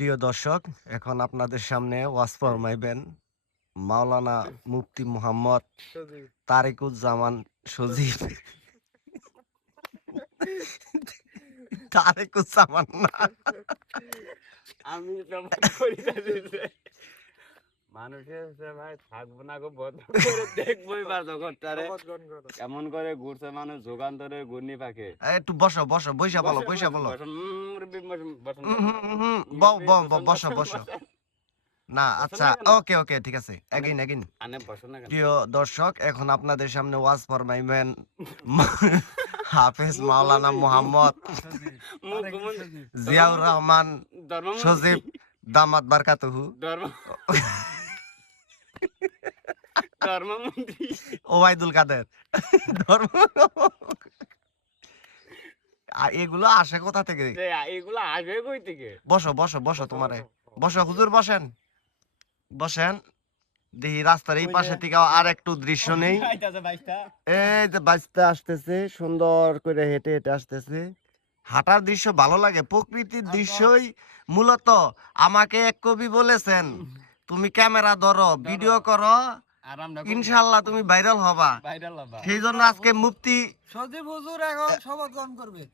প্রিয় দর্শক, এখন আপনাদের সামনে ওয়াজ ফরমাইবেন মাওলানা মুফতি মুহাম্মদ তারেকুজ্জামান সজীব। তারেকুজ্জামান না, আমি মানুষের ভাই থাকবো না গো, বন্ধ করে দেখবো এবার যখন তারে কেমন করে ঘুরছে মানুষ যোগান্তরে ঘূর্ণি পাকে। একটু বসো বসো, বৈশা বলো, বৈশা বলো। বসো বসো। না আচ্ছা, ওকে ওকে, ঠিক আছে। এগিন এগিন। প্রিয় দর্শক, এখন আপনাদের সামনে ওয়াজ ফরমাইবেন হাফেজ মাওলানা মুহাম্মদ জিয়াউর রহমান সজীব দামাত বারকাতুহু ধর্মমন্ত্রী ওবায়দুল কাদের ধর্ম। এগুলো আসে কোথা থেকে? এগুলো আসবে কই থেকে? বসো বসো বসো, তোমারে বসো হুজুর, বসেন বসেন। দেখি রাস্তার এই পাশে থেকে আর একটু দৃশ্য নেই। এই যে বাইসটা আসতেছে, সুন্দর করে হেঁটে হেঁটে আসতেছে। হাঁটার দৃশ্য ভালো লাগে, প্রকৃতির দৃশ্যই মূলত। আমাকে এক কবি বলেছেন, তুমি ক্যামেরা ধরো, ভিডিও করো, ইনশাআল্লাহ তুমি ভাইরাল হবা। সেই জন্য আজকে মুফতি সজীব হুজুর এখন শপথ গ্রহণ করবে।